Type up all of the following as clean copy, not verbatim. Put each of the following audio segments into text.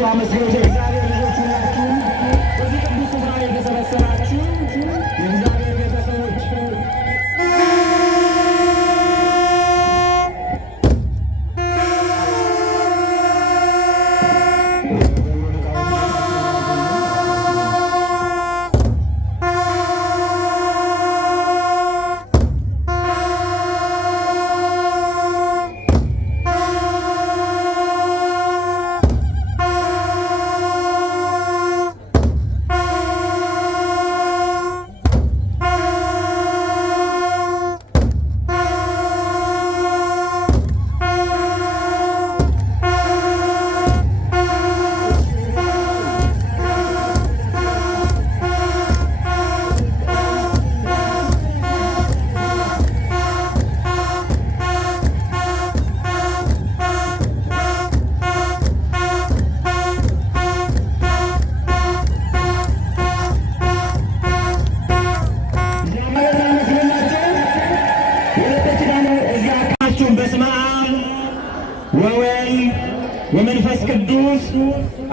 ብላችሁ አመስግኑት። እግዚአብሔር ልጆች ሁላችሁ በዚህ ቅዱስ ስፍራ የተሰበሰባችሁ የእግዚአብሔር ቤተሰቦች በስመ አብ ወወልድ ወመንፈስ ቅዱስ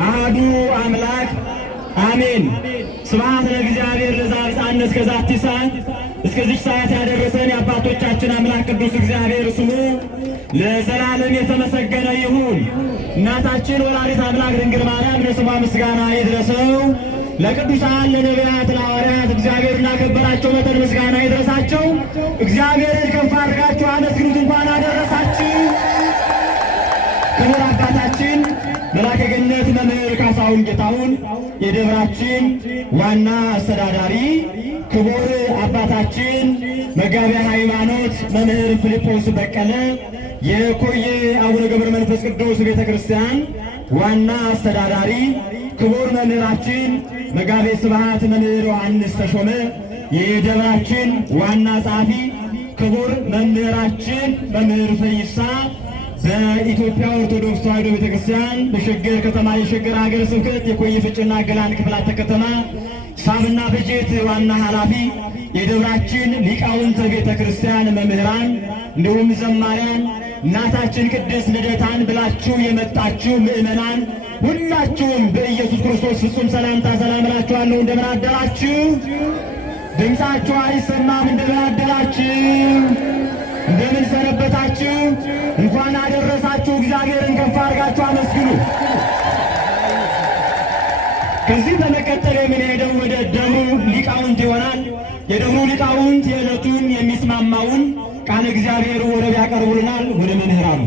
አሐዱ አምላክ አሜን። ስብሐት ለእግዚአብሔር ለዘአብጽሐነ እስከ ዛቲ ሰዓት፣ እስከዚህ ሰዓት ያደረሰን የአባቶቻችን አምላክ ቅዱስ እግዚአብሔር ስሙ ለዘላለም የተመሰገነ ይሁን። እናታችን ወላዲተ አምላክ ድንግል ማርያም ለስሟ ምስጋና ይድረሰው። ለቅዱሳን ለነቢያት ለሐዋርያት እግዚአብሔር እናከበራቸው መጠን ምስጋና ይድረሳቸው። እግዚአብሔርን ከፍ አድርጋችሁ አመስግኑት። እንኳን አደረሳችሁ። ክቡር አባታችን መልአከ ገነት መምህር ካሳሁን ጌታሁን የደብራችን ዋና አስተዳዳሪ፣ ክቡር አባታችን መጋቤ ሃይማኖት መምህር ፊልጶስ በቀለ የኮዬ አቡነ ገብረ መንፈስ ቅዱስ ቤተ ክርስቲያን ዋና አስተዳዳሪ፣ ክቡር መምህራችን መጋቤ ስብሐት መምህር ዮሐንስ ተሾመ የደብራችን ዋና ጸሐፊ፣ ክቡር መምህራችን መምህር ፈይሳ በኢትዮጵያ ኦርቶዶክስ ተዋሕዶ ቤተክርስቲያን በሸገር ከተማ የሸገር ሀገረ ስብከት የኮዬ ፍጭና ገላን ክፍላተ ከተማ ሂሳብና በጀት ዋና ኃላፊ፣ የደብራችን ሊቃውንተ ቤተ ክርስቲያን መምህራን፣ እንዲሁም ዘማሪያን፣ እናታችን ቅድስት ልደታን ብላችሁ የመጣችሁ ምእመናን ሁላችሁም በኢየሱስ ክርስቶስ ፍጹም ሰላምታ ሰላም እላችኋለሁ። እንደምን አደራችሁ? ድምፃችሁ አይሰማም። እንደምን አደራችሁ? እንደምን ሰነበታችሁ? እንኳን አደረሳችሁ። እግዚአብሔርን ከፍ አድርጋችሁ አመስግኑ። ከዚህ በመቀጠል የምንሄደው ወደ ደብሩ ሊቃውንት ይሆናል። የደብሩ ሊቃውንት የዕለቱን የሚስማማውን ቃለ እግዚአብሔር ወረብ ያቀርቡልናል። ወደ መምህራኑ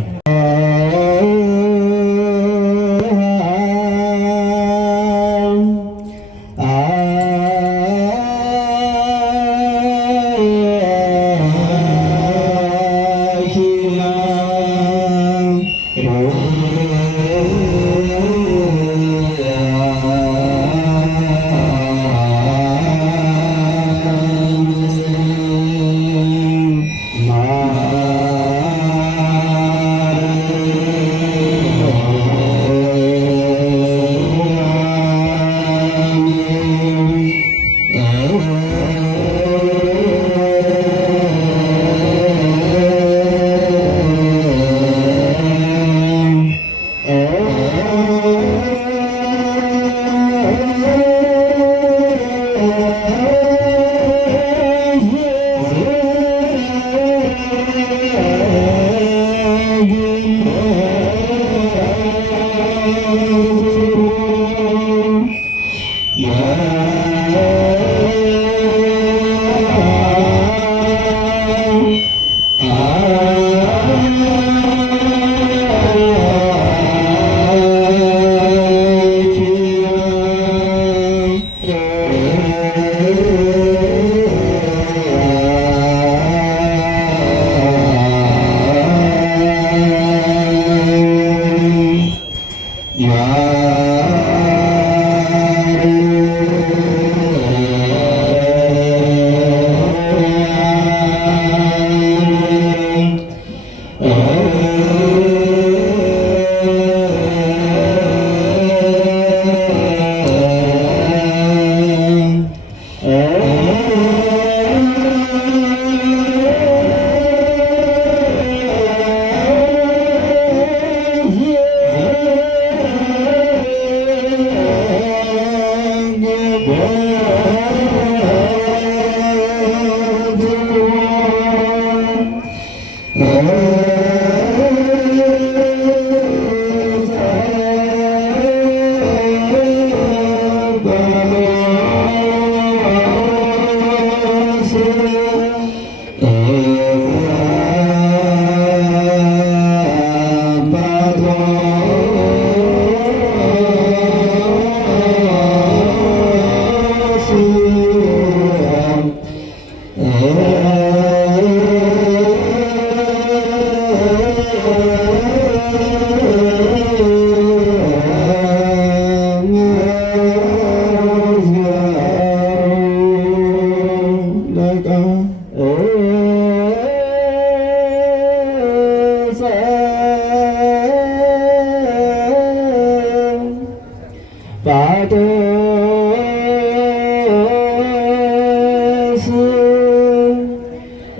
ጳጦስ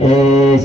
ዕፀ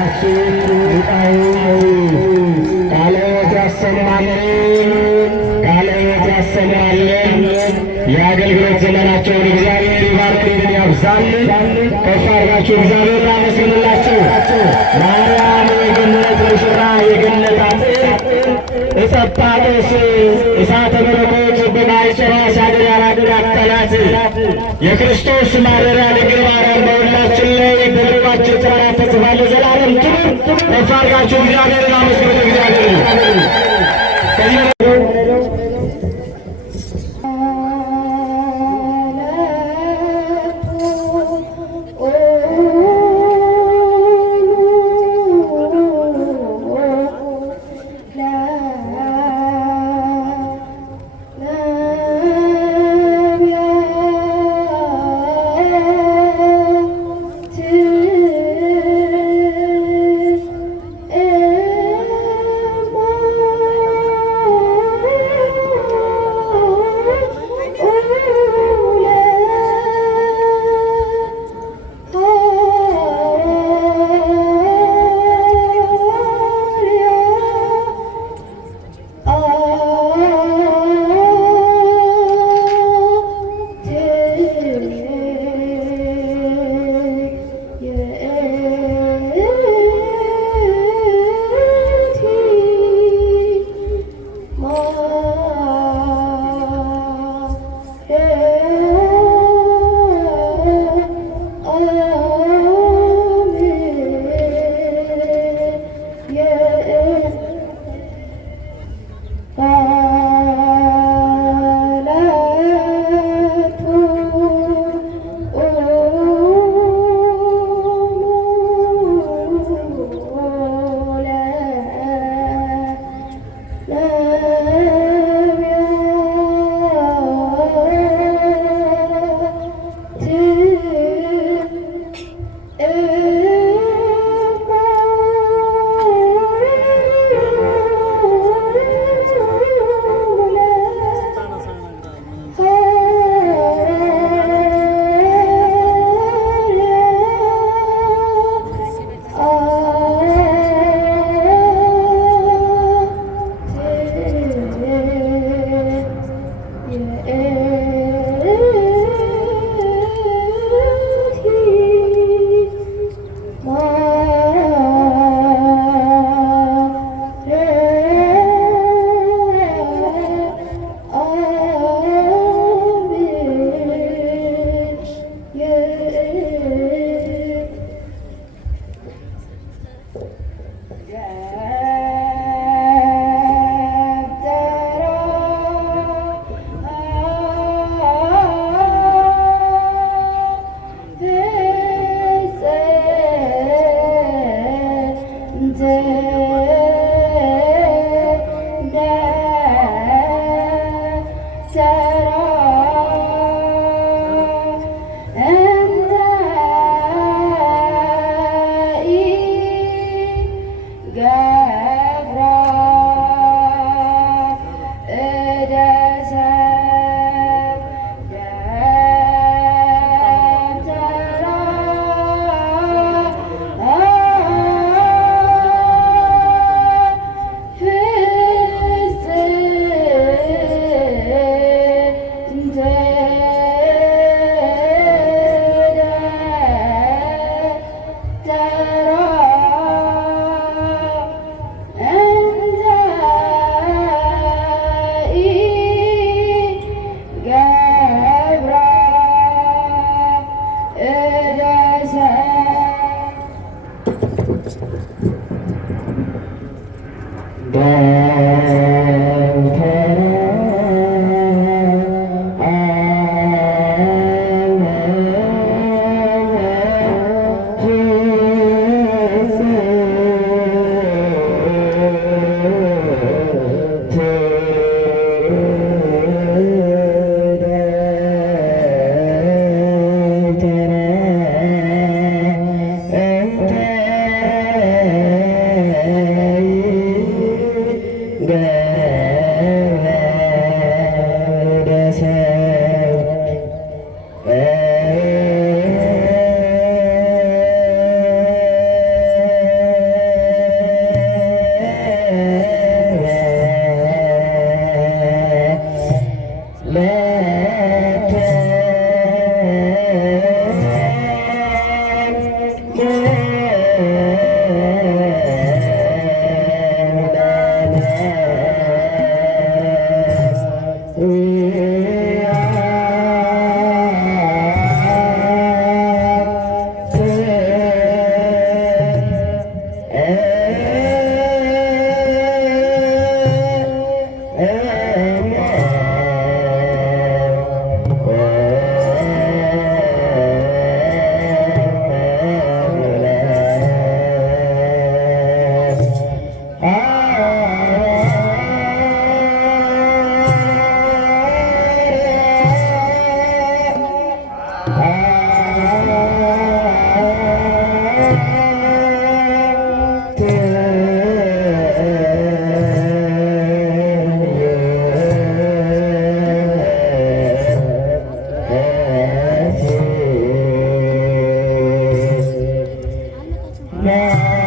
አባታችን ቃለ ሕይወት ያሰማልን፣ ቃለ ሕይወት ያሰማልን። የአገልግሎት ዘመናቸውን እግዚአብሔር ይባርክልን፣ ያብዛልን። ከፍ አድርጋችሁ እግዚአብሔር አመስግኑላቸው። ማርያም የገነት ሙሽራ የገነት አጥር እጸጳጦስ እሳተ መለኮት በማይጨዋ ሳገር ያላገዳተላት የክርስቶስ ማደሪያ ድንግል ማርያም በሁላችን ላይ በልባችን ጽላት ተጽፋ ለዘላለም ትኑር። ከፍ አድርጋችሁ እግዚአብሔርን አመስግኑ። እግዚአብሔር Yeah. Bye.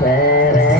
That's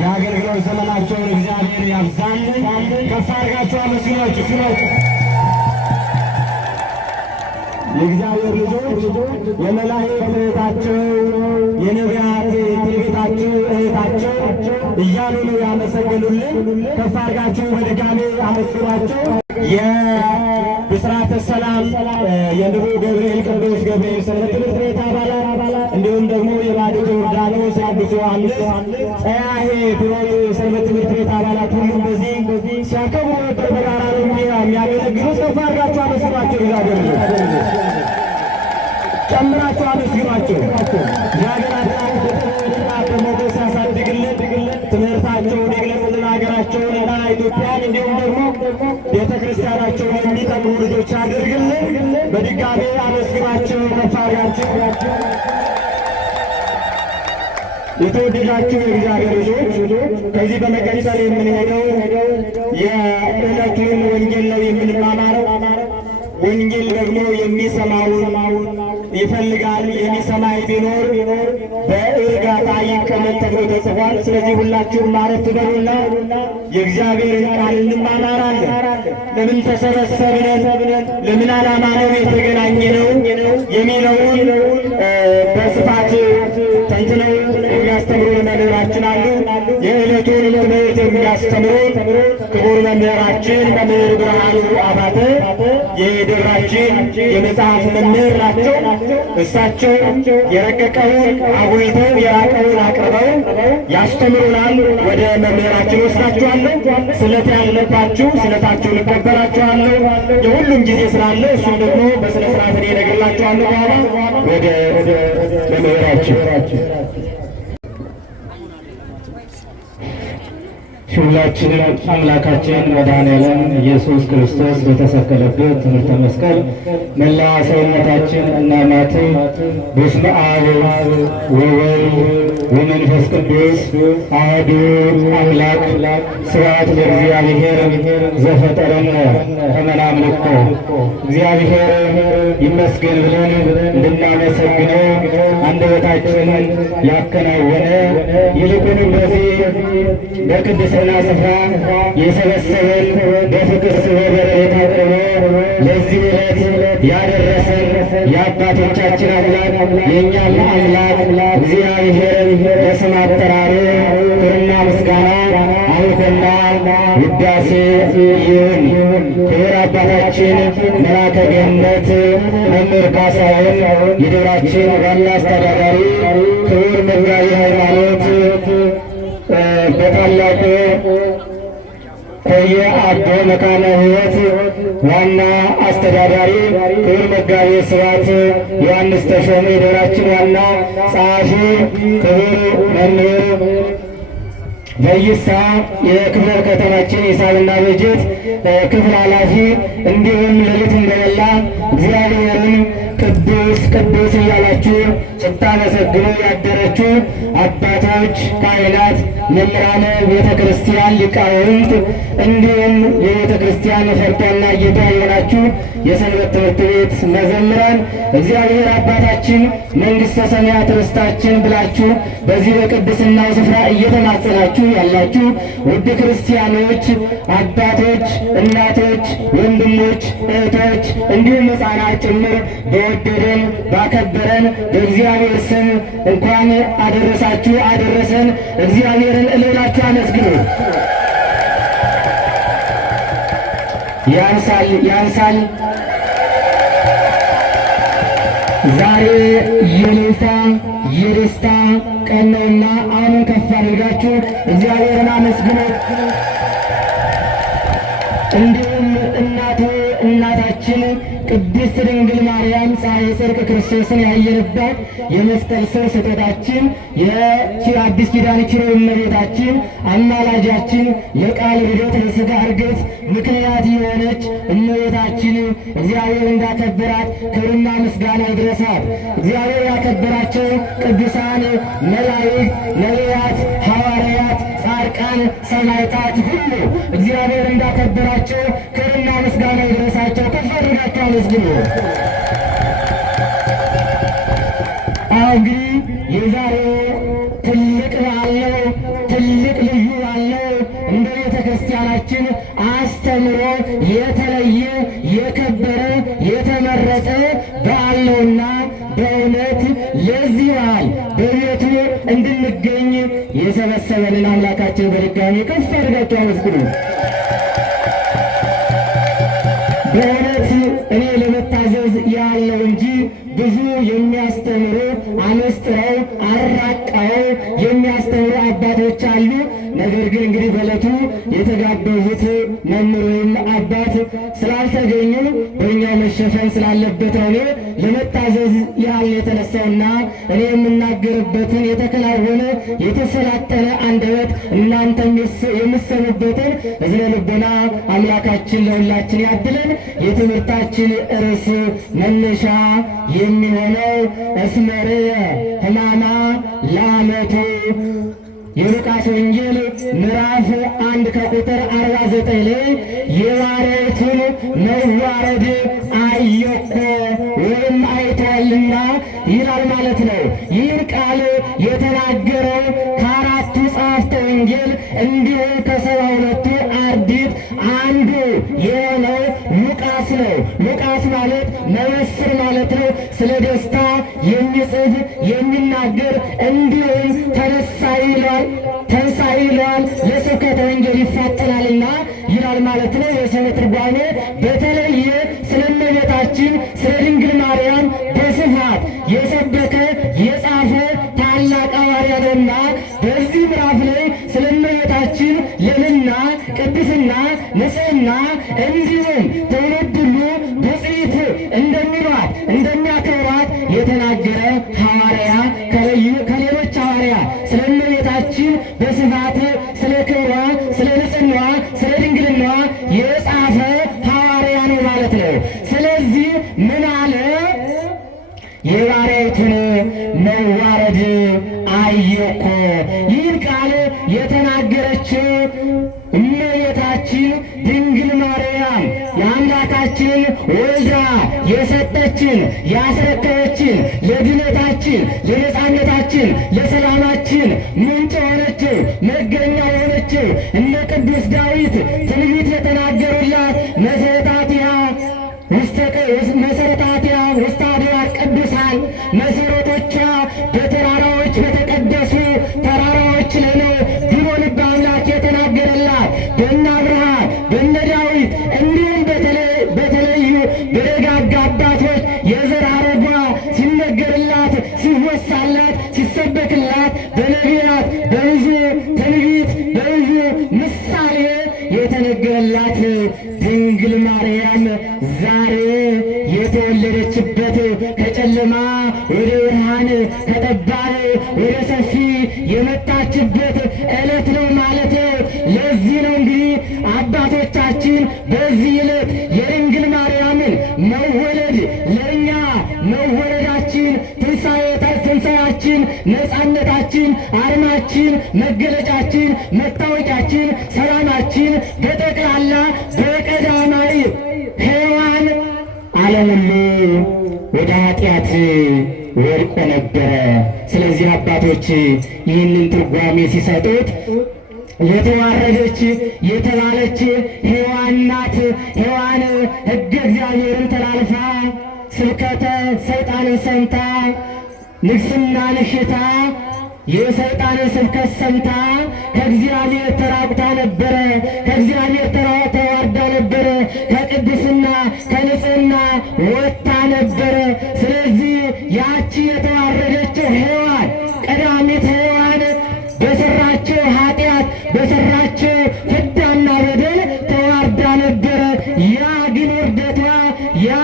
የአገልግሎት ዘመናቸውን እግዚአብሔር ያብዛልን። ከፍ አድርጋችሁ አመስግናችሁ የእግዚአብሔር ልጆች የመላእክት እህታቸው የነቢያት ትንቢታቸው እህታቸው እያሉ ነው ያመሰገኑልን። ከፍ አድርጋችሁ በድጋሜ አመስግኗቸው። የብስራተ ሰላም የንቡዕ ገብርኤል ቅዱስ ገብርኤል ሰንበት ትምህርት ቤት አባላት እንዲሁም ደግሞ የባዲቱ ዮርዳኖስ ቅዱስ ዮሐንስ ጸያሄ ፒሮት ሰንበት ትምህርት ቤት አባላት ሁሉም በዚህ ሲያከብሩ ነበር። በጋራ ነው የሚያገለግሉት። ከፍ አድርጋችሁ አመስግኗቸው። እግዚአብሔር ጨምራችሁ አመስግኗቸው። እግዚአብሔር አምላክ በጥበብና በሞገስ ያሳድግልን፣ ትምህርታቸውን ይግለጽልን፣ ሀገራቸውንና ኢትዮጵያን እንዲሁም ደግሞ ቤተ ክርስቲያናቸውን የሚጠቅሙ ልጆች አድርግልን። በድጋሜ አመስግኗቸው። ከፍ አድርጋችሁ የተወደዳችሁ የእግዚአብሔር ልጆች ከዚህ በመቀጠል የምንሄደው የዕለቱን ወንጌል ነው የምንማማረው። ወንጌል ደግሞ የሚሰማውን ይፈልጋል። የሚሰማይ ቢኖር በእርጋታ ይቀመጥ ተብሎ ተጽፏል። ስለዚህ ሁላችሁም ማረፍ ትበሉና የእግዚአብሔርን ቃል እንማማራለን። ለምን ተሰበሰብን፣ ለምን ዓላማ ነው የተገናኘ ነው የሚለውን በስፋት ተንትነው የሚያስተምሩ መምህራችን አሉ። የዕለቱን ትምህርት የሚያስተምሩ ክቡር መምህራችን መምህር ብርሃኑ አባተ የደብራችን የመጽሐፍ መምህር ናቸው። እሳቸው የረቀቀውን አጉልተው የራቀውን አቅርበው ያስተምሩናል። ወደ መምህራችን ወስዳችኋለሁ። ስለት ያለባችሁ ስለታችሁን እቀበላችኋለሁ። የሁሉም ጊዜ ስላለ እሱም ደግሞ በስነ ስርዓት እኔ እነግርላችኋለሁ። በኋላ ወደ መምህራችን ሁላችንም አምላካችን መድኃኔዓለም ኢየሱስ ክርስቶስ በተሰቀለበት ትምህርተ መስቀል መላ ሰውነታችን እናማትም። በስመ አብ ወወልድ ወመንፈስ ቅዱስ አሐዱ አምላክ ስብሐት ለእግዚአብሔር ዘፈጠረነ ከመ ናምልኮ። እግዚአብሔር ይመስገን ብለን እንድናመሰግነው አንደበታችንን ያከናወነ ይልቁንም በዚህ በቅድስና ስፍራ የሰበሰበን በፍቅር በበረከት አቅርቦ ለዚህ ዕለት ያደረሰን የአባቶቻችን አምላክ የእኛም አምላክ እግዚአብሔር በስም አጠራሩ ክብርና ምስጋና አምልኮና ውዳሴ ይሁን። ክብር አባታችን መልአከ ገነት መምህር ካሳሁን የደብራችን ዋና አስተዳዳሪ፣ ክቡር መጋቤ ሃይማኖት በታላቁ ኮይ የአቦ መካነ ሕይወት ዋና አስተዳዳሪ ክቡር መጋቤ ስብሐት ዮሐንስ ተሾመ፣ የደብራችን ዋና ጸሐፊ ክቡር መምህር በይሳ የክፍለ ከተማችን ሂሳብና በጀት ክፍል ኃላፊ፣ እንዲሁም ሌሊት እንደበላ እግዚአብሔርን ቅዱስ ቅዱስ እያላችሁ ስታመሰግኑ ያደረችው አባቶች፣ ካህናት፣ መምህራነ ቤተ ክርስቲያን ሊቃውንት፣ እንዲሁም የቤተ ክርስቲያን ፈርጧና ጌታ የሆናችሁ የሰንበት ትምህርት ቤት መዘምራን እግዚአብሔር አባታችን መንግሥተ ሰማያት ርስታችን ብላችሁ በዚህ በቅድስናው ስፍራ እየተማጸናችሁ ያላችሁ ውድ ክርስቲያኖች፣ አባቶች፣ እናቶች፣ ወንድሞች፣ እህቶች እንዲሁም ሕፃናት ጭምር በወደደን ባከበረን በእግዚአብሔር ስም እንኳን አደረሳችሁ አደረሰን። እግዚአብሔርን እልላችሁ አመስግኑ። ያንሳል ያንሳል። ዛሬ የእልልታ የደስታ ቀን ነውና አሁን ከፍ አድርጋችሁ እግዚአብሔርን አመስግኑ። እንዲሁም እናታችን ቅድስት ድንግል ማርያም ፀሐየ ጽድቅ ክርስቶስን ያየንባት የመስቀል ስር ስጦታችን የአዲስ ኪዳን ኪሩብ እመቤታችን አማላጃችን የቃል ልደት ለሥጋ ዕርገት ምክንያት የሆነች እመቤታችን እግዚአብሔር እንዳከበራት ክብርና ምስጋና ይድረሳት። እግዚአብሔር ያከበራቸው ቅዱሳን መላእክት፣ ነቢያት፣ ሐዋርያት፣ ጻድቃን፣ ሰማዕታት ሁሉ እግዚአብሔር እንዳከበራቸው ክብርና ምስጋና ይድረሳቸው። ከፍ አድርጋችሁ አመስግኑ። እንግዲህ የዛሬው ትልቅ በዓል ነው። ትልቅ ልዩ በዓል ነው። እንደ ቤተ ክርስቲያናችን አስተምሮ የተለየ የከበረ የተመረጠ በዓል ነውና በእውነት ለዚህ በዓል በቤቱ እንድንገኝ የሰበሰበንን አምላካችን በድጋሚ ከፍ አድርጋችሁ አመስግኑ። በእውነት እኔ ለመታዘዝ ያለው እንጂ ብዙ የሚያስተምሩ አመስጥረው አራቀው የሚያስተምሩ አባቶች አሉ። ነገር ግን እንግዲህ በዕለቱ የተጋበዙት መምህር ወይም አባት ስላልተገኙ በእኛው መሸፈን ስላለበት ነው እኔ ለመታዘዝ ያህል የተነሳውና እኔ የምናገርበትን የተከናወነ የተሰላጠነ አንደበት እናንተም የምትሰሙበትን እዝነ ልቦና አምላካችን ለሁላችን ያድለን። የትምህርታችን ርዕስ መነሻ የሚሆነው እስመርየ ሕማማ ለዓመቱ የሉቃስ ወንጌል ምዕራፍ 1 ከቁጥር 49 ላይ የባሪያይቱን መዋረድ አየኮ ወይም አይቷልና ይላል ማለት ነው። ይህን ቃል የተናገረው ከአራቱ ጸሐፍተ ወንጌል እንዲሁም ከ72ቱ አርድእት አንዱ የሆነው ሉቃስ ነው። ሉቃስ ማለት መበስር ማለት ነው። ስለ ደስታ የሚጽፍ የሚናገር እንዲሁም ተነሳይ ይሏል ተንሳይ ይሏል ለስብከተ ወንጌል ይፋጠናልና ይላል ማለት ነው። የስሙ ትርጓሜ በተለየ ስለ እመቤታችን ስለ ድንግል ማርያም በስፋት የሰበከ የጻፈ ታላቅ ሐዋርያ ነውና በዚህ ምዕራፍ ላይ ስለ እመቤታችን ልዕልና፣ ቅድስና፣ ንጽሕና እንዲሁም ትውልድ ሁሉ ብፅዕት እንደሚሏት እንደሚያከብሯት የተናገረ ሐዋርያ ከሌሎች ሐዋርያ ስለ እመቤታችን በስፋት ስለ ክብሯ፣ ስለ ንጽሕናዋ፣ ስለ ድንግልናዋ የጻፈ ሐዋርያ ነው ማለት ነው። ስለዚህ ምን አለ? የባሪያይቱን መዋረድ አየኮ። ይህን ቃል የተናገረችው እመቤታችን ድንግል ማርያም የአምላካችንን ወልዳ የሰጠችን ያስረከበችን ለድነታችን፣ ለነፃነታችን፣ ለሰላማችን ምንጭ የሆነችው መገኛ የሆነችው እነ ቅዱስ ዳዊት ትንቢት የተናገሩላት መሰረታቲያ ውስተ አድባር ቅዱሳን መሰረቶቿ በተራራዎች በተቀደሱ ተራራዎች ላይ ነው ብሎ ልበ አምላክ የተናገረላት በእነ አብርሃም በእነ ዳዊት እንዲሁም በተለዩ በደጋጋ አባቶች የዘር ሐረጓ ሲነገርላት ሲወሳላት ሲሰበክላት በነቢያት በብዙ ትንቢት በብዙ ምሳሌ የተነገረላት ያደረጋት ድንግል ማርያም ዛሬ የተወለደችበት ከጨለማ ወደ ብርሃን ከጠባብ ወደ ሰፊ የመጣችበት ዕለት ነው ማለት ነው። ለዚህ ነው እንግዲህ አባቶቻችን በዚህ ዕለት የድንግል ማርያምን መወለድ ለእኛ መወለዳችን ትንሣኤያችን፣ ነፃነታችን፣ አርማችን፣ መገለጫችን፣ መታወቂያችን፣ ሰላማችን በጠቅላላ በቀዳማዊ ሔዋን ዓለም ሁሉ ወደ ኃጢአት ወድቆ ነበረ። ስለዚህ አባቶች ይህንን ትርጓሜ ሲሰጡት የተዋረደች የተባለች ሔዋን ናት። ሔዋን ሕገ እግዚአብሔርን ተላልፋ ስብከተ ሰይጣንን ሰምታ ንግሥናን ሽታ የሰይጣንን ስብከት ሰምታ ከእግዚአብሔር ተራቁታ ነበረ። ከእግዚአብሔር ተዋርዳ ነበረ። ከቅድስና ከንጽሕና ወጥታ ነበረ። ስለዚህ ያቺ የተዋረደችው ሔዋን ቀዳሚት ሔዋን በሰራችው ኃጢአት በሰራችው ፍዳና በደል ተዋርዳ ነበረ። ያ ግን ውርደቷ ያ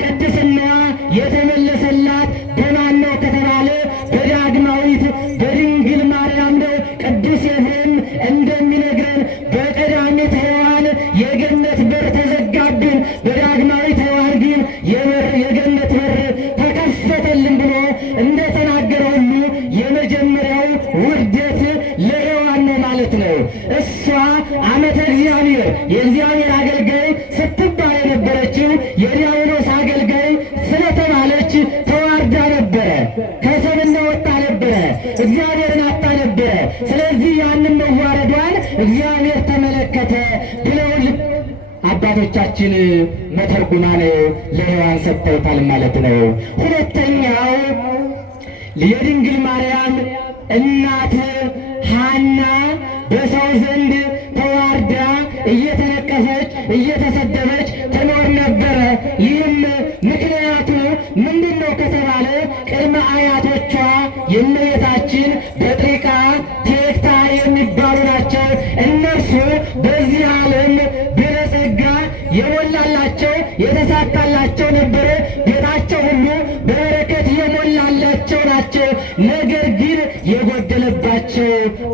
ቅድስናዋ የተመለሰላት በማን ነው ከተባለ በዳግማዊት በድንግል ማርያም ነው። ቅዱስ ኤፍሬም እንደሚነግረን በቀዳሚት ሔዋን የገነት በር ተዘጋብን፣ በዳግማዊት ሔዋን ግን የገነት በር ተከፈተልን ብሎ እንደተናገረ ሁሉ የመጀመሪያው ውርደት ለሔዋን ነው ማለት ነው። እሷ ዓመተ እግዚአብሔር የእግዚአብሔር አገልጋይ ስትባል የነበረችው የዲያብሎስ አገልጋይ ስለተባለች ተዋርዳ ነበረ። ከሰብና ወጣ ነበረ። እግዚአብሔርን አጣ ነበረ። ስለዚህ ያንን መዋረዷን እግዚአብሔር ተመለከተ ብለው አባቶቻችን መተርጉማን ለሔዋን ሰጥተውታል ማለት ነው። ሁለተኛው የድንግል ማርያም እናት ሐና በሰው ዘንድ ተዋርዳ እየተነቀፈች እየተሰደበች ትኖር ነበረ። ይህም ምክንያቱ ምንድን ነው ከተባለ ቅድመ አያቶቿ የእመቤታችን በጥሪቃ ቴክታ የሚባሉ ናቸው። እነርሱ በዚህ ዓለም በጸጋ የሞላላቸው የተሳካላቸው ነበረ። ቤታቸው ሁሉ በበረከት የሞላላቸው ናቸው። ነገር ግን የጎደለባቸው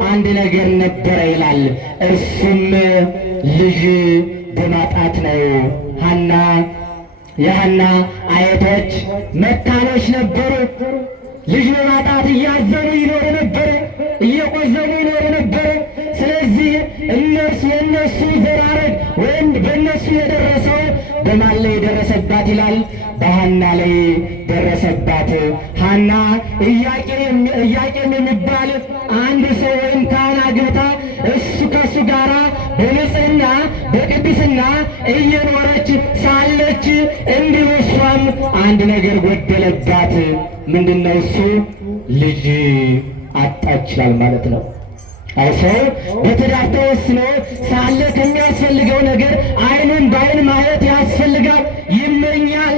አንድ ነገር ነበረ ይላል። እርሱም ልጅ በማጣት ነው። የሐና አያቶች መካኖች ነበሩ። ልጅ በማጣት እያዘኑ ይኖሩ ነበረ፣ እየቆዘሙ ይኖሩ ነበረ። ስለዚህ የእነሱ ዘራረግ ወይም በእነሱ የደረሰው በማን ላይ ደረሰባት ይላል? በሐና ላይ ደረሰባት። ሐና ኢያቄም የሚባል አንድ ሰው ወይም ካህን አግብታ ከእሱ ጋራ በንጽሕና በቅድስና እየኖረች ሳለች እንዲሁ እሷም አንድ ነገር ጎደለባት። ምንድነው እሱ? ልጅ አጣች ይላል ማለት ነው። ሰው በትዳር ተወስኖ ሳለ ከሚያስፈልገው ነገር ዓይኑን በዓይን ማየት ያስፈልጋል፣ ይመኛል።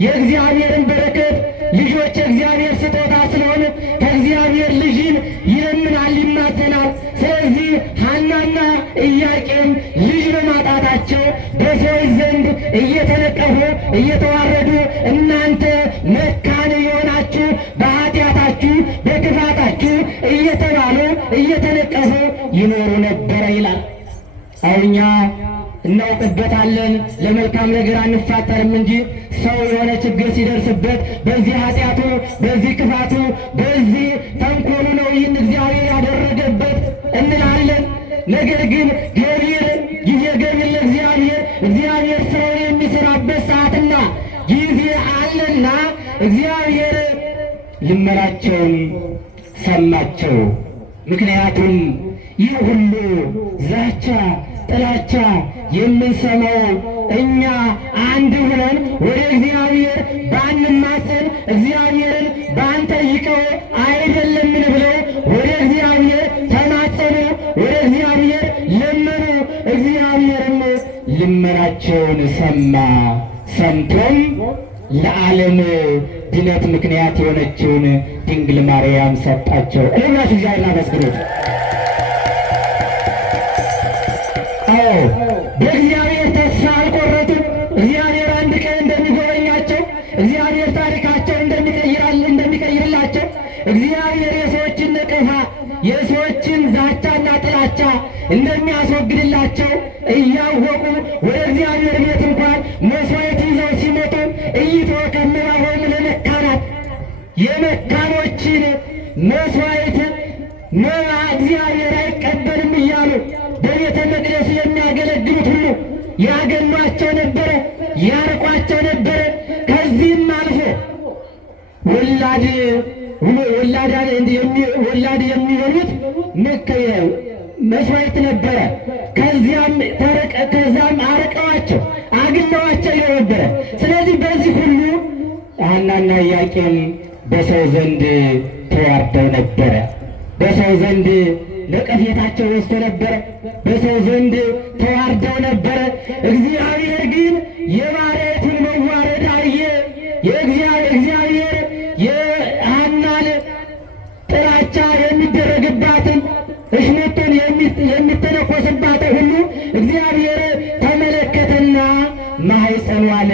የእግዚአብሔርን በረከት ልጆች የእግዚአብሔር ስጦታ ስለሆነ ከእግዚአብሔር ልጅን ይለምናል፣ ይማጸናል። ስለዚህ ሐናና ኢያቄም ልጅ በማጣታቸው በሰዎች ዘንድ እየተነቀፉ እየተዋረዱ እናንተ መካን የሆናችሁ በኃጢአታችሁ በክፋታችሁ እየተባሉ እየተነቀፉ ይኖሩ ነበረ ይላል። እኛ እናውቅበታለን፣ ለመልካም ነገር አንፋጠርም እንጂ ሰው የሆነ ችግር ሲደርስበት በዚህ ኃጢአቱ፣ በዚህ ክፋቱ፣ በዚህ ተንኮሉ ነው ይህን እግዚአብሔር ያደረገበት እንላለን። ነገር ግን ጊዜ ገቢር ለእግዚአብሔር እግዚአብሔር ስራውን የሚሰራበት ሰዓትና ጊዜ አለና እግዚአብሔር ልመናቸውን ሰማቸው። ምክንያቱም ይህ ሁሉ ዛቻ፣ ጥላቻ የምንሰማው እኛ አንድ ሆነን ወደ እግዚአብሔር ባንማፀን እግዚአብሔርን ባንጠይቀው አይደለምን ብለው ወደ እግዚአብሔር ተማጸኑ፣ ወደ እግዚአብሔር ለመኑ። እግዚአብሔርም ልመናቸውን ሰማ። ሰምቶም ለዓለም ድነት ምክንያት የሆነችውን ድንግል ማርያም ሰጣቸው። እላችሁ እግዚአብሔርን አመስግኑት። በእግዚአብሔር ተስፋ አልቆረጡም። እግዚአብሔር አንድ ቀን እንደሚጎበኛቸው፣ እግዚአብሔር ታሪካቸው እንደሚቀይርላቸው፣ እግዚአብሔር የሰዎችን ነቀፋ የሰዎችን ዛቻና ጥላቻ እንደሚያስወግድላቸው እያወቁ ወደ እግዚአብሔር ቤት እንኳን መስዋዕት ይዘው ሲመጡ ኢይትወከምባሆሙ ለመካናት የመካኖችን መስዋዕት መባ እግዚአብሔር አይቀበልም እያሉ በቤተ መቅደስ የሚያገለግሉት ሁሉ ያገሏቸው ነበረ፣ ያርቋቸው ነበረ። ከዚህም አልፎ ወላድ የሚሆኑት መስዋዕት ነበረ። ከዚያም አርቀዋቸው አግለዋቸው ነበረ። ስለዚህ በዚህ ሁሉ ሐናና ኢያቄም በሰው ዘንድ ተዋርደው ነበረ። በሰው ዘንድ ነቀፌታቸው በዝቶ ነበረ። በሰው ዘንድ ተዋርደው ነበረ። እግዚአብሔር ግን የባሪያይቱን መዋረድ አየ። እግዚአብሔር የሐናን ጥላቻ የሚደረግባትን እሽሙጡን የሚተነኮስባትን ሁሉ እግዚአብሔር ተመለከተና ማኅፀኗን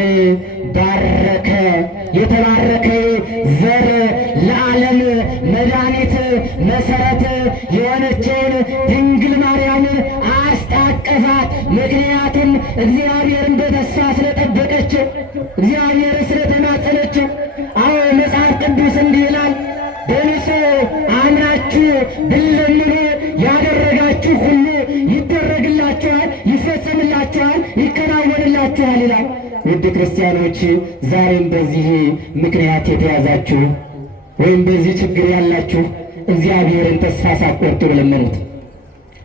ባረከ። የተባረከ ዘር ለዓለም መድኃኒት መሰረት የሆነችውን ድንግል ማርያምን አስታቀፋት። ምክንያቱም እግዚአብሔርን በተስፋ ስለጠበቀችው፣ እግዚአብሔርን ስለተማጸነችው። አዎ መጽሐፍ ቅዱስ እንዲህ ይላል፣ በንጹሕ አምናችሁ ብትለምኑ ያደረጋችሁ ሁሉ ይደረግላችኋል፣ ይፈጸምላችኋል፣ ይከናወንላችኋል ይላል። ውድ ክርስቲያኖች፣ ዛሬም በዚህ ምክንያት የተያዛችሁ ወይም በዚህ ችግር ያላችሁ እግዚአብሔርን ተስፋ ሳትቆርጡ ለምኑት።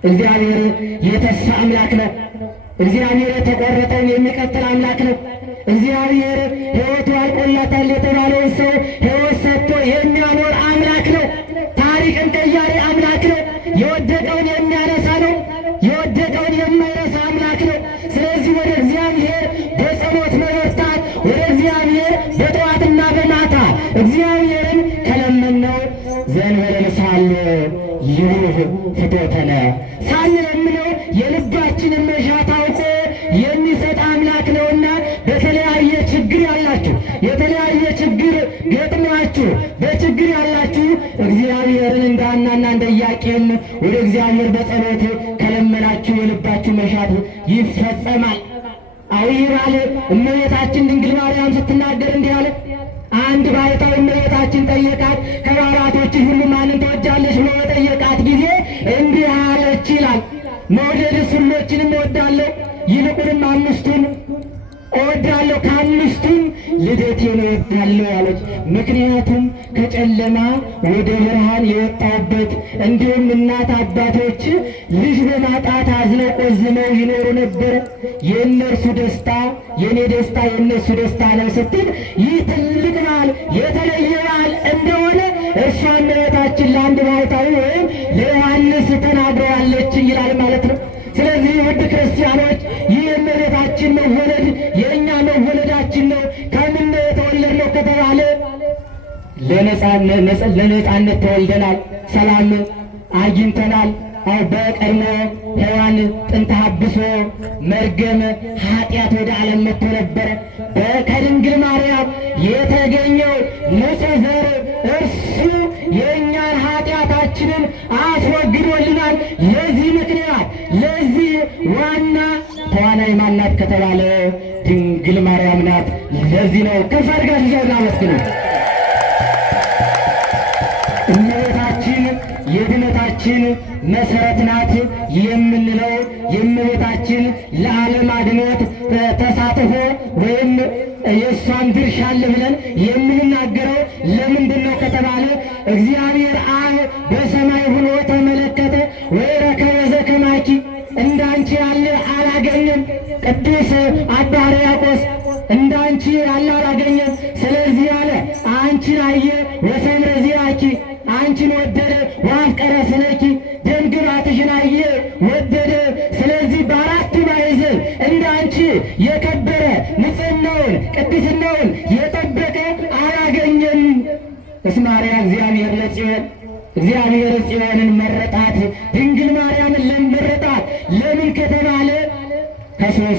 እግዚአብሔር የተስፋ አምላክ ነው። እግዚአብሔር የተቆረጠውን የሚቀጥል አምላክ ነው። እግዚአብሔር ሕይወቱ አልቆላታል የተባለውን ሰው ሕይወት ሰጥቶ የሚያኖር አምላክ ነው። ታሪክን ቀያሪ አምላክ ነው። የወደቀውን የሚያነሳ ነው። የወደቀውን የማይረሳ አምላክ ነው። ስለዚህ ወደ እግዚአብሔር በጸሎት መበርታት፣ ወደ እግዚአብሔር በጠዋትና በማታ እግዚአብሔርን ከለመነው ዘእንበለ ንስሐሎ ይሩህ ፍትወተነ፣ ሳንለምነው የልባችንን መሻት አውቆ የሚሰጥ አምላክ ነውና በተለያየ ችግር ያላችሁ፣ የተለያየ ችግር ገጥሟችሁ በችግር ያላችሁ እግዚአብሔርን እንደ ሐናና እንደ ኢያቄም ወደ እግዚአብሔር በጸሎት ከለመናችሁ የልባችሁ መሻት ይፈጸማል። አዎ ይህ ባለ እመቤታችን ድንግል ማርያም ስትናገር እንዲህ አለ። አንድ ባሕታዊ እመቤታችን ጠየቃት። ከባሕታቶችሽ ሁሉ ማንን ትወጃለሽ ብሎ በጠየቃት ጊዜ እንዲህ አለች ይላል። መውደድስ ሁሎችንም እወዳለሁ፣ ይልቁንም አምስቱን እወዳለሁ፣ ከአምስቱም ልደቴን እወዳለሁ አለች። ምክንያቱም ከጨለማ ወደ ብርሃን የወጣሁበት፣ እንዲሁም እናት አባቶች ልጅ በማጣት አዝነው ቆዝመው ይኖሩ ነበረ። የእነርሱ ደስታ የእኔ ደስታ የእነርሱ ደስታ ነው ስትል ይህ ትልቅ በዓል የተለየ በዓል እንደሆነ እርሷ እመቤታችን ለአንድ ባሕታዊ ወይም ለዮሐንስ ተናግረዋለች ይላል ማለት ነው። ስለዚህ ውድ ክርስቲያኖች ይህ የእመቤታችን መወለድ የእኛ መወለዳችን ነው። ከምን ነው የተወለድነው ከተባለ ለነጻነት ተወልደናል። ሰላም አግኝተናል። አው በቀድሞ ሔዋን ጥንተ ሀብሶ መርገም ኃጢአት ወደ ዓለም መጥቶ ነበረ። ከድንግል ማርያም የተገኘው ንጹሕ ዘር እርሱ የእኛን ኃጢአታችንን አስወግዶልናል። ለዚህ ምክንያት ለዚህ ዋና ተዋናይ ማናት ከተባለ ድንግል ማርያም ናት። ለዚህ ነው ከፍ አድርጋችሁ እናመስግኑ። እመቤታችን የድነታችን መሰረት ናት የምንለው የእመቤታችን ለዓለም አድኖት ተሳትፎ ወይም የእሷን ድርሻ አለ ብለን የምንናገረው ለምንድን ነው ከተባለ እግዚአብሔር አብ በሰማይ ሆኖ ተመለከተ። ወረከበ ዘከማኪ፣ እንዳንቺ ያለ አላገኘም። ቅዱስ አባ ሕርያቆስ እንዳንቺ ያለ አላገኘም። ስለዚህ አለ አንቺን አየ ወሰምረ ዚአኪ፣ አንቺን ወደደ ወአፍቀረ ስነኪ፣ ደምግባትሽን አየ ወደደ። ስለዚህ በአራቱ ማዕዘን እንዳንቺ የከበረ ንጽሕናውን ቅድስናውን የጠበቀ አላገኘም። እስመ አርያ እግዚአብሔር ለጽዮን፣ እግዚአብሔር ጽዮንን መረጣት። ድንግል ማርያምን ለመረጣት ለምን ከተባለ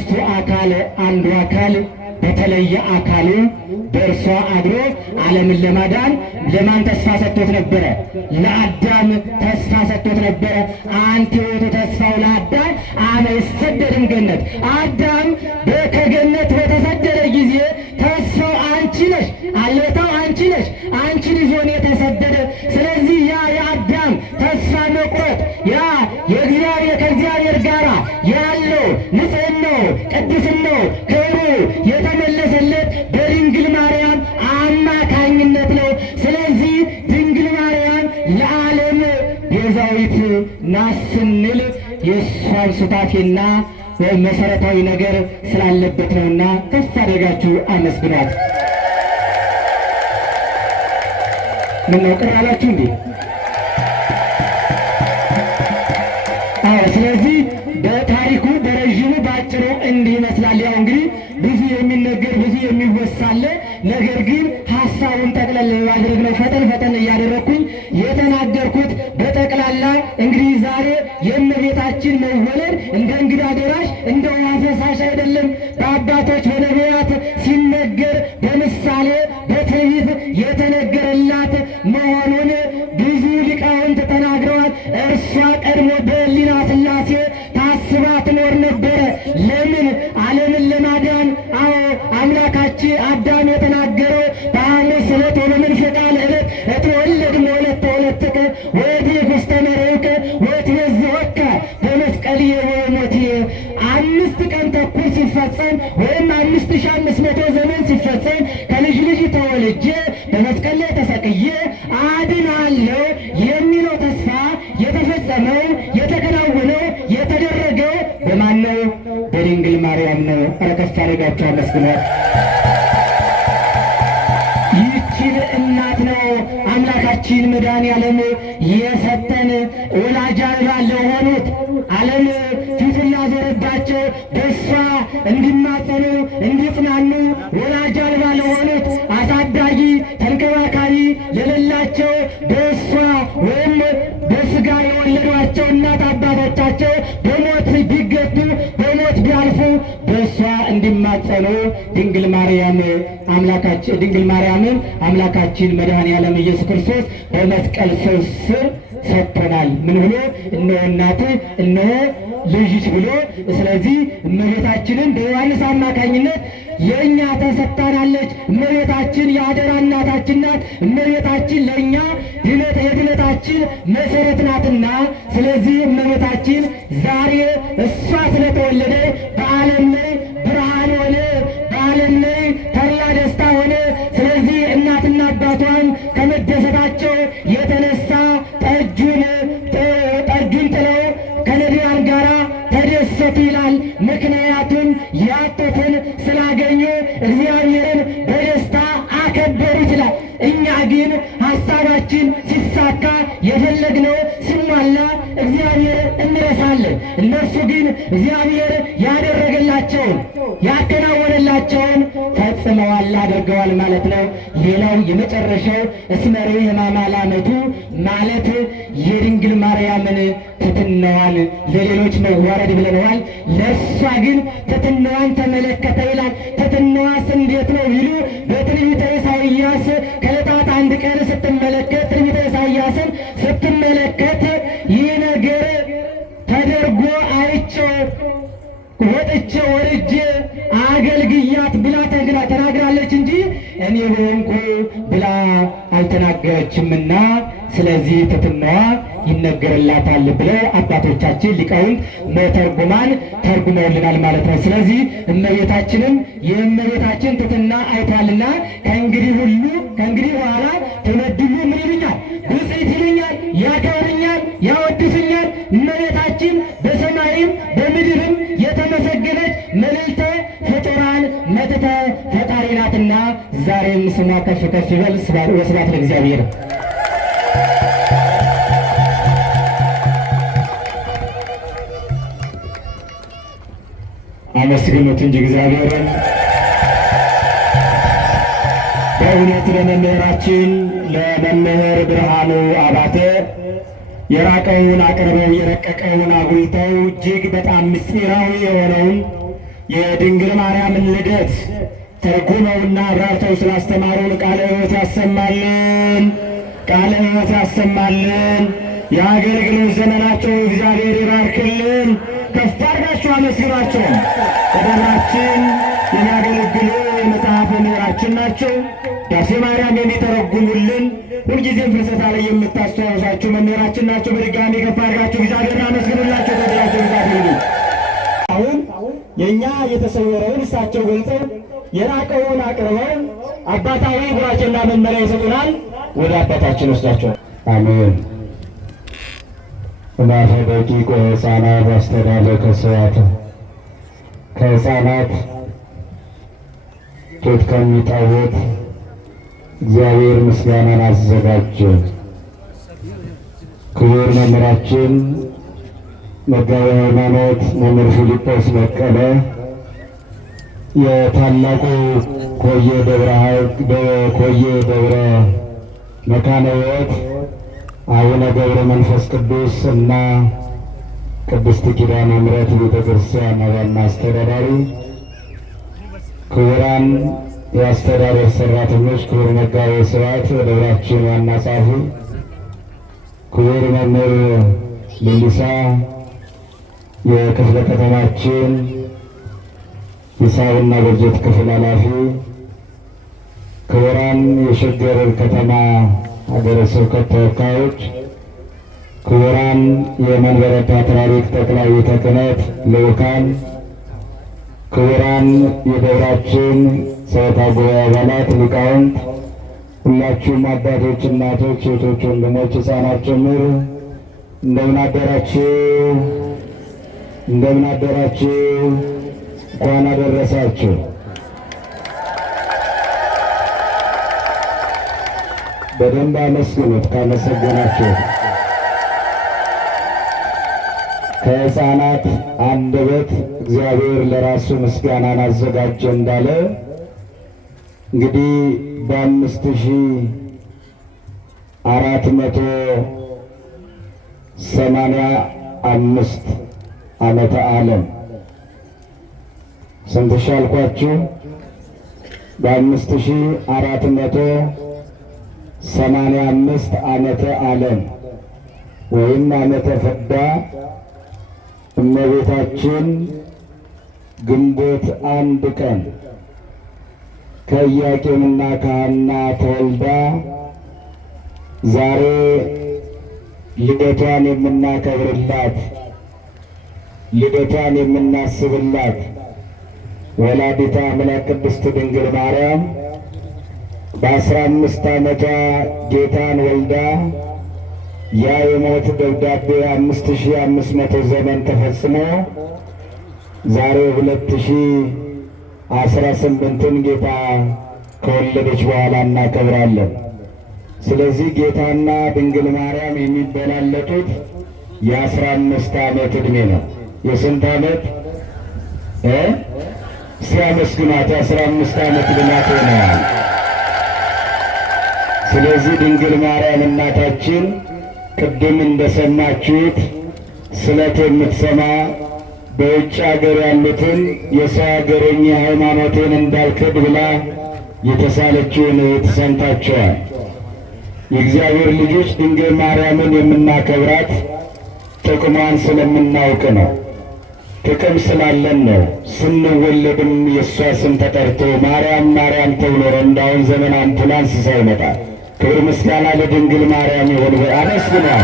ከሦስቱ አካል አንዱ አካል በተለየ አካሉ በእርሷ አድሮ ዓለምን ለማዳን ለማን ተስፋ ሰጥቶት ነበረ? ለአዳም ተስፋ ሰጥቶት ነበረ። አንቲ ውእቱ ተስፋው ለአዳም አመ ይሰደድም ገነት። አዳም ከገነት በተሰደደ ጊዜ ተስፋው አንቺ ነሽ፣ አለታው አንቺ ነሽ። አንቺን ይዞን የተሰደደ። ስለዚህ ያ የአዳም ተስፋ መቁረጥ ያ ከእግዚአብሔር ጋር ያለው ንጽሕናው፣ ቅድስናው፣ ክብሩ የተመለሰለት በድንግል ማርያም አማካኝነት ነው። ስለዚህ ድንግል ማርያም ለዓለም ቤዛዊት ናት ስንል የእሷን ሱታፌና መሰረታዊ ነገር ስላለበት ነውና ከፍ አድርጋችሁ አመስግኗት። ምነው ቅር አላችሁ እንዴ? ስለዚህ በታሪኩ በረዥሙ በአጭሩ እንዲህ ይመስላል። ያው እንግዲህ ብዙ የሚነገር ብዙ የሚወሳለ፣ ነገር ግን ሀሳቡን ጠቅለል ማድረግ ነው። ፈጠን እያደረግኩኝ የተናገርኩት በጠቅላላ እንግዲህ ዛሬ የእመቤታችን መወለድ እንደ እንግዳ ደራሽ እንደ ውሃ ፈሳሽ አይደለም። በአባቶች በነቢያት ሲነገር በምሳሌ በትንቢት የተነገረላት መሆኑን ብዙ ሊቃውንት ተናግረዋል። እርሷ ቀድሞ በሕሊና ሥላሴ ታስባ ትኖር ነበረ። ለምን? ዓለምን ለማዳን። አዎ አምላካችን አዳም የተናገረው በሐሙስ ዕለት ወበመንፈቃ ዕለት እትወለድ እምወለተ ወለትከ ወእዴህ ውስተ መርዕከ ወእትቤዝወከ በመስቀልየ ወሞትየ። 5 ቀን ተኩል ሲፈጸም ወይም 5500 ዘመን ሲፈጸም ከልጅ ልጅ ተወልጄ በመስቀል ላይ ተሰቅዬ አድናለሁ የሚለው ተስፋ የተፈጸመው የተከናወነው የተደረገው በማን ነው? በድንግል ማርያም ነው። ኧረ ከፍ አድርጋችሁ አመስግኗት። ይህችን እናት ነው አምላካችን መድኃኔዓለም የሰጠን። ወላጅ አልባ ለሆኑት ዓለም ፊቱን ላዞረባቸው በእሷ እንዲማጸኑ እንዲጽናኑ፣ ወላጅ አልባ ለሆኑት አሳዳጊ ተንከባካቢ ለሌላቸው በእሷ ወይም በስጋ የወለዷቸው እናት አባቶቻቸው በሞት ቢገቱ በሞት ቢያልፉ በእሷ እንዲማጸኑ ድንግል ማርያምን አምላካችን መድኃኔዓለም ኢየሱስ ክርስቶስ በመስቀል ስር ሰጥቶናል። ምን ብሎ? እነሆ እናትህ እነሆ ልጅሽ ብሎ። ስለዚህ እመቤታችንን በዮሐንስ አማካኝነት የእኛ ተሰጥታናለች። እመቤታችን የአደራ እናታችን ናት። እመቤታችን ለእኛ የድነታችን መሰረት ናትና፣ ስለዚህ እመቤታችን ዛሬ እሷ ስለተወለደ በዓለም ላይ ብርሃን ሆነ፣ በዓለም ላይ ተድላ ደስታ ሆነ። ስለዚህ እናትና አባቷን ከመደሰታቸው የተነሳ ጠጁን ጥለው ከነቢያን ጋር ተደሰቱ ይላል። ምክንያቱም ያጡትን ስላገኙ እግዚአብሔርን በደስታ አከበሩት ይላል። እኛ ግን ሀሳባችን ሲሳካ የፈለግነው ሲሟላ እግዚአብሔር እንረሳለን። እነርሱ ግን እግዚአብሔር ያደረገላቸውን ያከናወነላቸውን ፈጽመዋል፣ አድርገዋል ማለት ነው። ሌላው የመጨረሻው እስመ ርኅየ ሕማማ ላመቱ ማለት የድንግል ማርያምን ትሕትናዋን ለሌሎች መዋረድ ብለነዋል። ለእሷ ግን ትሕትናዋን ተመለከተ ይላል። ትሕትናዋስ እንዴት ነው ይሉ በትንቢተ ኢሳይያስ ከዕለታት አንድ ቀን ስትመለከት ትንቢተ ኢሳይያስን ስትመለከት ይህ ነገር ተደርጎ አይቼው ወጥቼ ወርጄ አገልግያት ብላ ተናግራለች እንጂ እኔ በሆንኩ ብላ አልተናገረችምና፣ ስለዚህ ትሕትናዋ ይነገርላታል ብለው አባቶቻችን ሊቃውንት መተርጉማን ተርጉመውልናል ማለት ነው። ስለዚህ እመቤታችንም የእመቤታችን ትሕትና አይቷልና ከእንግዲህ በኋላ ትውልድ ሁሉ ምን ይሉኛል? ብፅዕት ይሉኛል፣ ያከብሩኛል፣ ያወድሱኛል። እመቤታችን በሰማይም በምድርም የተመሰገነች መልዕልተ ፍጡራን መትሕተ ፈጣሪ ናትና ዛሬም ስሟ ከፍ ከፍ ይበል። ወስብሐት ለእግዚአብሔር። አመስግኑት እንጂ እግዚአብሔርን። በእውነት ለመምህራችን ለመምህር ብርሃኑ አባተ የራቀውን አቅርበው የረቀቀውን አጉልተው እጅግ በጣም ምስጢራዊ የሆነውን የድንግል ማርያምን ልደት ተርጉመውና አብራርተው ስላስተማሩን ቃለ ሕይወት ያሰማልን፣ ቃለ ሕይወት ያሰማልን። የአገልግሎት ዘመናቸው እግዚአብሔር ይባርክልን። ከፍ አድርጋችሁ አመስግኗቸው። በደብራችን የሚያገለግሉ የመጽሐፍ መምህራችን ናቸው። ዳሴ ማርያም የሚተረጉሙልን ሁልጊዜም ፍልሰታ ላይ የምታስተዋውሳቸው መምህራችን ናቸው። በድጋሚ ከፍ አድርጋችሁ እግዚአብሔርን አመስግኑላቸው። ተደራቸው እግዚአብሔር አሁን የእኛ የተሰወረውን እሳቸው ገልጸው የራቀውን አቅርበው አባታዊ ቡራኬና መመሪያ ይሰጡናል። ወደ አባታችን ወስዳቸዋል። አሜን። እናፈ ደቂቅ ሕፃናት አስተዳደር ከስዋት ከሕፃናት ጡት ከሚጠቡት እግዚአብሔር ምስጋናን አዘጋጀ። ክቡር መምህራችን መጋቤ ሃይማኖት መምህር ፊልጶስ በቀለ የታላቁ ኮየ ደብረ መካነ ሕይወት አቡነ ገብረ መንፈስ ቅዱስ እና ቅድስት ኪዳነ ምሕረት ቤተ ክርስቲያን ዋና አስተዳዳሪ፣ ክቡራን የአስተዳደር ሰራተኞች፣ ክቡር መጋቤ ስብሐት የደብራችን ዋና ጸሐፊ፣ ክቡር መምህር ሌሊሳ የክፍለ ከተማችን ሂሳብና በጀት ክፍል ኃላፊ፣ ክቡራን የሸገር ከተማ ሀገረ ስብከት ተወካዮች፣ ክቡራን የመንበረ ፓትርያርክ ጠቅላይ ቤተ ክህነት ልዑካን፣ ክቡራን የደብራችን ሰበካ ጉባኤ አባላት፣ ሊቃውንት፣ ሁላችሁም አባቶች፣ እናቶች፣ ሴቶች፣ ወንድሞች፣ ሕፃናት ጭምር እንደምን አደራችሁ? እንደምን አደራችሁ? እንኳን አደረሳችሁ። በደንብ አመስግኑት። ካመሰገናችሁ ከሕፃናት አንደበት እግዚአብሔር ለራሱ ምስጋናን አዘጋጀ እንዳለ እንግዲህ በ5485 ዓመተ ዓለም ስንት ሻልኳችሁ? በ5485 ዓመተ ዓለም ወይም ዓመተ ፍዳ እመቤታችን ግንቦት 1 ቀን ከኢያቄምና ከሐና ተወልዳ ዛሬ ልደቷን የምናከብርላት ልደቷን የምናስብላት ወላዲተ አምላክ ቅድስት ድንግል ማርያም በ15 ዓመቷ ጌታን ወልዳ ያ የሞት ደብዳቤ 5500 ዘመን ተፈጽሞ ዛሬ 2018ን ጌታ ከወለደች በኋላ እናከብራለን። ስለዚህ ጌታና ድንግል ማርያም የሚበላለጡት የ15 ዓመት ዕድሜ ነው። የስንት ዓመት ሲያመስግናት የ15 ዓመት ብላት ሆነዋል። ስለዚህ ድንግል ማርያም እናታችን ቅድም እንደሰማችሁት ስለት የምትሰማ በውጭ ሀገር ያሉትን የሰው ሀገረኛ ሃይማኖቴን እንዳልክድ ብላ የተሳለችውን ተሰምታችኋል። የእግዚአብሔር ልጆች ድንግል ማርያምን የምናከብራት ጥቅሟን ስለምናውቅ ነው። ጥቅም ስላለን ነው። ስንወለድም የእሷ ስም ተጠርቶ ማርያም ማርያም ተብሎ ረንዳውን ዘመን አምቡላንስ ሳይመጣ ክብር ምስጋና ለድንግል ማርያም ይሁን። አመስግኗል።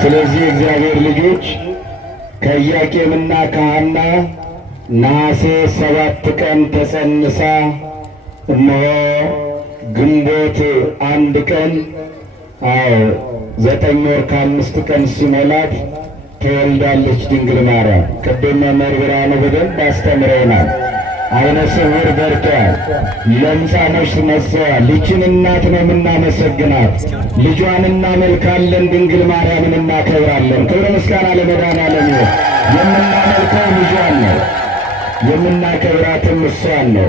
ስለዚህ የእግዚአብሔር ልጆች ከኢያቄምና ከሐና ነሐሴ 7 ቀን ተጸንሳ እነሆ ግንቦት 1 ቀን 9 ወር ከ5 ቀን ሲሞላት ተወልዳለች ድንግል ማርያም። ቅድም መምህር ብርሃኑ በደንብ አስተምረውናል። ዓይነ ስውር በርቷል፣ ለምጻሞች ነጽተዋል። ይችን እናት ነው የምናመሰግናት። ልጇን እናመልካለን፣ ድንግል ማርያምን እናከብራለን። ክብረ ምስጋና ለመድኃኔዓለም ይሁን። የምናመልከው ልጇን ነው፣ የምናከብራትም እሷን ነው።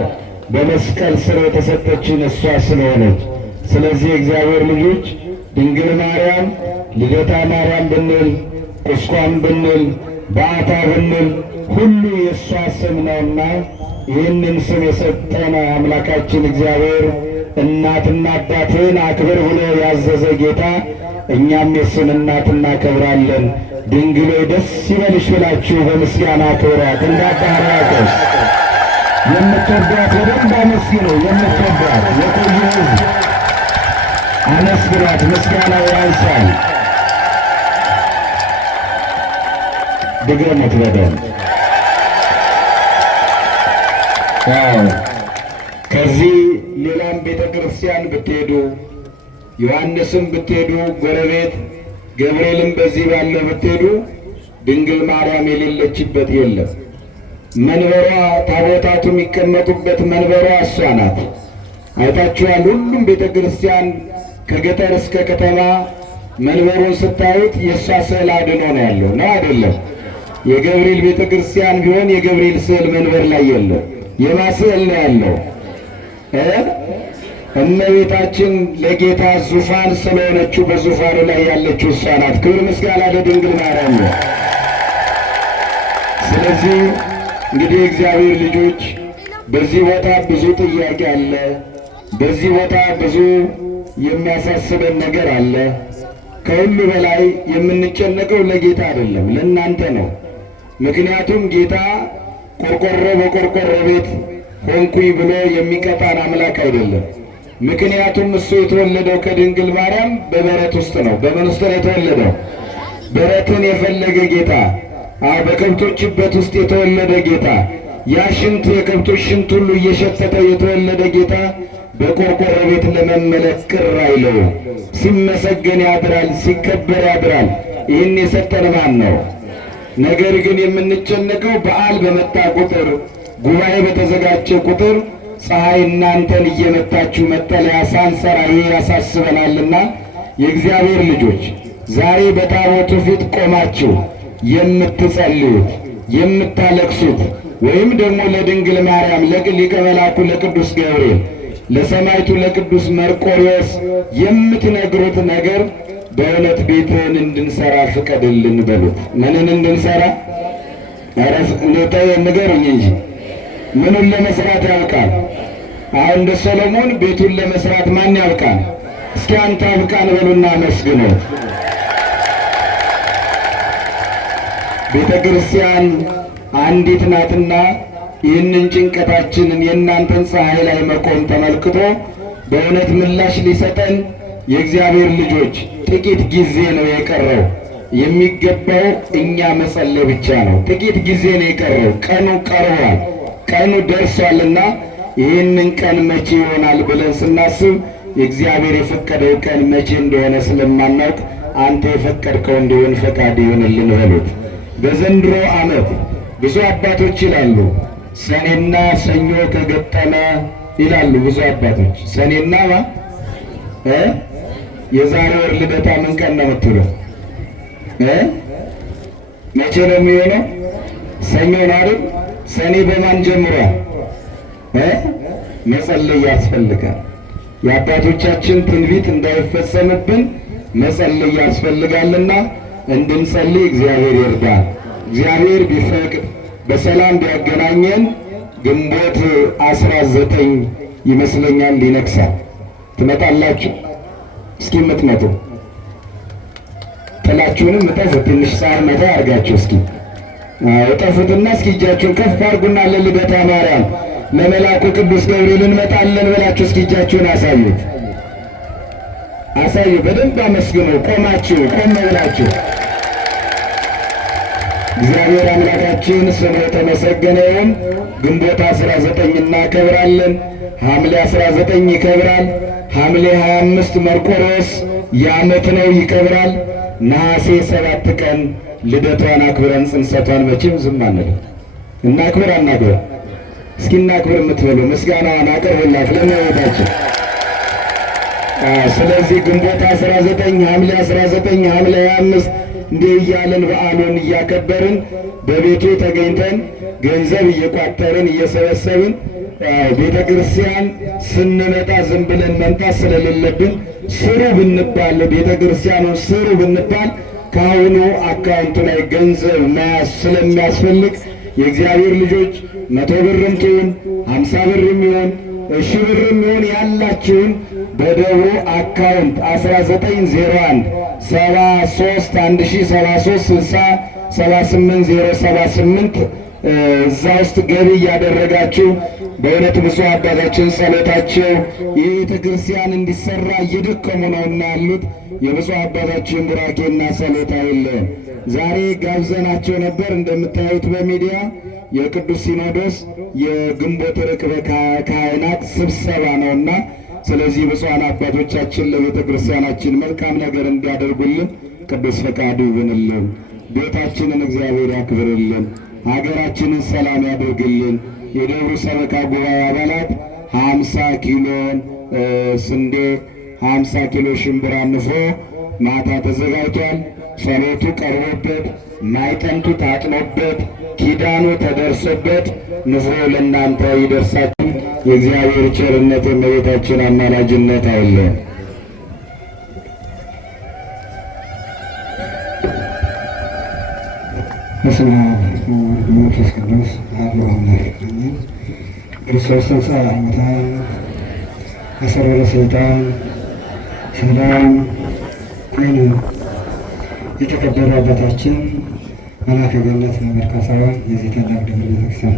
በመስቀል ስር የተሰጠችን እሷ ስለሆነች፣ ስለዚህ እግዚአብሔር ልጆች ድንግል ማርያም ልደታ ማርያም ብንል ቁስቋም ብንል በአታ ብንል ሁሉ የእሷ ስም ነውና ይህንን ስም የሰጠን አምላካችን እግዚአብሔር እናትና አባትን አክብር ብሎ ያዘዘ ጌታ እኛም የሱን እናት እናከብራለን። ድንግል ደስ ይበልሽ ብላችሁ በምስጋና ክብሯት። እንደ አባ ሕርያቆስ የምትወዷት በደንብ አመስግኑ። የምትወዷት የቆዩ ሕዝብ አመስግኗት። ምስጋናው ያንሳል። ድገሙት በደንብ። ከዚህ ሌላም ቤተ ክርስቲያን ብትሄዱ ዮሐንስም ብትሄዱ ጎረቤት ገብርኤልም በዚህ ባለ ብትሄዱ ድንግል ማርያም የሌለችበት የለም። መንበሯ ታቦታቱ የሚቀመጡበት መንበሯ እሷ ናት። አይታችኋል። ሁሉም ቤተ ክርስቲያን ከገጠር እስከ ከተማ መንበሩን ስታዩት የእሷ ስዕል አድኖ ነው ያለው ነው አይደለም? የገብርኤል ቤተ ክርስቲያን ቢሆን የገብርኤል ስዕል መንበር ላይ የለም። የማ ስዕል ነው ያለው? እመቤታችን ለጌታ ዙፋን ስለሆነችው በዙፋኑ ላይ ያለችው እሷ ናት። ክብር ምስጋና ለድንግል ማርያም ነው። ስለዚህ እንግዲህ እግዚአብሔር ልጆች በዚህ ቦታ ብዙ ጥያቄ አለ። በዚህ ቦታ ብዙ የሚያሳስበን ነገር አለ። ከሁሉ በላይ የምንጨነቀው ለጌታ አይደለም፣ ለእናንተ ነው። ምክንያቱም ጌታ ቆርቆሮ በቆርቆሮ ቤት ሆንኩኝ ብሎ የሚቀጣን አምላክ አይደለም። ምክንያቱም እሱ የተወለደው ከድንግል ማርያም በበረት ውስጥ ነው። በምን ውስጥ ነው የተወለደው? በረትን የፈለገ ጌታ፣ በከብቶች በት ውስጥ የተወለደ ጌታ፣ ያ ሽንት የከብቶች ሽንት ሁሉ እየሸተተ የተወለደ ጌታ በቆርቆሮ ቤት ለመመለክ ቅር አይለው። ሲመሰገን ያድራል፣ ሲከበር ያድራል። ይህን የሰጠን ማን ነው? ነገር ግን የምንጨነቀው በዓል በመጣ ቁጥር፣ ጉባኤ በተዘጋጀ ቁጥር ፀሐይ እናንተን እየመታችሁ መጠለያ ሳንሰራ ይሄ ያሳስበናልና የእግዚአብሔር ልጆች ዛሬ በታቦቱ ፊት ቆማችሁ የምትጸልዩት የምታለቅሱት ወይም ደግሞ ለድንግል ማርያም ለሊቀ መላኩ ለቅዱስ ገብርኤል ለሰማዕቱ ለቅዱስ መርቆሬዎስ የምትነግሩት ነገር በእውነት ቤትህን እንድንሰራ ፍቀድልን በሉት። ምንን እንድንሰራ? ኧረ ንገሩኝ እንጂ ምኑን ለመስራት ያውቃል? አሁን እንደ ሰሎሞን ቤቱን ለመስራት ማን ያውቃል? እስኪ አንተ አብቃን በሉና መስግኑት። ቤተ ክርስቲያን አንዲት ናትና ይህንን ጭንቀታችንን የእናንተን ፀሐይ ላይ መቆም ተመልክቶ በእውነት ምላሽ ሊሰጠን የእግዚአብሔር ልጆች ጥቂት ጊዜ ነው የቀረው። የሚገባው እኛ መጸለይ ብቻ ነው። ጥቂት ጊዜ ነው የቀረው። ቀኑ ቀርቧል። ቀኑ ደርሷልና ይህንን ቀን መቼ ይሆናል ብለን ስናስብ የእግዚአብሔር የፈቀደው ቀን መቼ እንደሆነ ስለማናውቅ አንተ የፈቀድከው እንዲሆን ፈቃድ ይሆንልን በሉት። በዘንድሮ ዓመት ብዙ አባቶች ይላሉ ሰኔና ሰኞ ከገጠመ ይላሉ ብዙ አባቶች። ሰኔና የዛሬ ወር ልደታ ምን ቀን ነው የምትለው? መቼ ነው የሚሆነው? ሰኞ ነው አይደል? ሰኔ በማን ጀምሯል? መጸለይ ያስፈልጋል። የአባቶቻችን ትንቢት እንዳይፈጸምብን መጸለይ ያስፈልጋልና እንድንጸልይ እግዚአብሔር ይርዳል። እግዚአብሔር ቢፈቅድ በሰላም ቢያገናኘን ግንቦት 19 ይመስለኛል ሊነግሳል። ትመጣላችሁ? እስኪ የምትመጡ ጥላችሁንም እጠፉ። ትንሽ ሳር መታ አድርጋችሁ እስኪ እጠፉትና እስኪ እጃችሁን ከፍ አድርጉና ለልደታ ማርያም ለመልአኩ ቅዱስ ገብርኤል እንመጣለን ብላችሁ እስኪ እጃችሁን አሳዩት። አሳዩ። በደንብ አመስግኑ። ቆማችሁ ቆም ብላችሁ እግዚአብሔር አምላካችን ስሙ የተመሰገነ ይሁን። ግንቦት 19 እናከብራለን። ሐምሌ 19 ይከብራል። ሐምሌ 25 መርቆሬዎስ የዓመት ነው ይከብራል። ነሐሴ 7 ቀን ልደቷን አክብረን ጽንሰቷን መቼም ዝም አንልም። እናክብር አናክብር? እስኪ እናክብር የምትበሉ ምስጋናዋን አቅርቡላት ለእመቤታችን። ስለዚህ ግንቦት 19 ሐምሌ 19 ሐምሌ 25 እንዲህ እያለን በዓሉን እያከበርን በቤቱ ተገኝተን ገንዘብ እየቋጠርን እየሰበሰብን ቤተ ክርስቲያን ስንመጣ ዝም ብለን መምጣት ስለሌለብን ስሩ ብንባል ቤተ ክርስቲያኑ ስሩ ብንባል ከአሁኑ አካውንቱ ላይ ገንዘብ መያዝ ስለሚያስፈልግ የእግዚአብሔር ልጆች 100 ብርም ትሁን 50 ብርም ይሁን 1000 ብርም ይሁን ያላችሁን በደብሩ አካውንት 1901 73 1073 60 78078 እዛ ውስጥ ገቢ እያደረጋችሁ በእውነት ብፁዕ አባታችን ጸሎታቸው የቤተ ክርስቲያን እንዲሰራ እየደከሙ ነውና ያሉት የብፁዕ አባታችን ቡራኬና ጸሎት አይለየን። ዛሬ ጋብዘናቸው ነበር። እንደምታዩት በሚዲያ የቅዱስ ሲኖዶስ የግንቦት ርክበ ካህናት ስብሰባ ነውና፣ ስለዚህ ብፁዓን አባቶቻችን ለቤተ ክርስቲያናችን መልካም ነገር እንዲያደርጉልን ቅዱስ ፈቃዱ ይሁንልን። ቤታችንን እግዚአብሔር ያክብርልን። ሀገራችንን ሰላም ያደርግልን። የደብሩ ሰበካ ጉባኤ አባላት 50 ኪሎ ስንዴ 50 ኪሎ ሽምብራ ንፍሮ ማታ ተዘጋጅቷል። ጸሎቱ ቀርቦበት ማይጠንቱ ታጥኖበት ኪዳኑ ተደርሶበት ንፍሮ ለእናንተ ይደርሳችሁ። የእግዚአብሔር ቸርነት የእመቤታችን አማላጅነት አይለየን። በስመ አብ ወወልድ ወመንፈስ ቅዱስ አሐዱ አምላክ አሜን። ክርስቶስ ተንሥአ እሙታን አሰሮ ለሰይጣን ሰላም ኮነ። የተከበሩ አባታችን መላከ ገነት መምህር ካሳሁን የዚህ ታላቅ ደብር ቤተክርስቲያን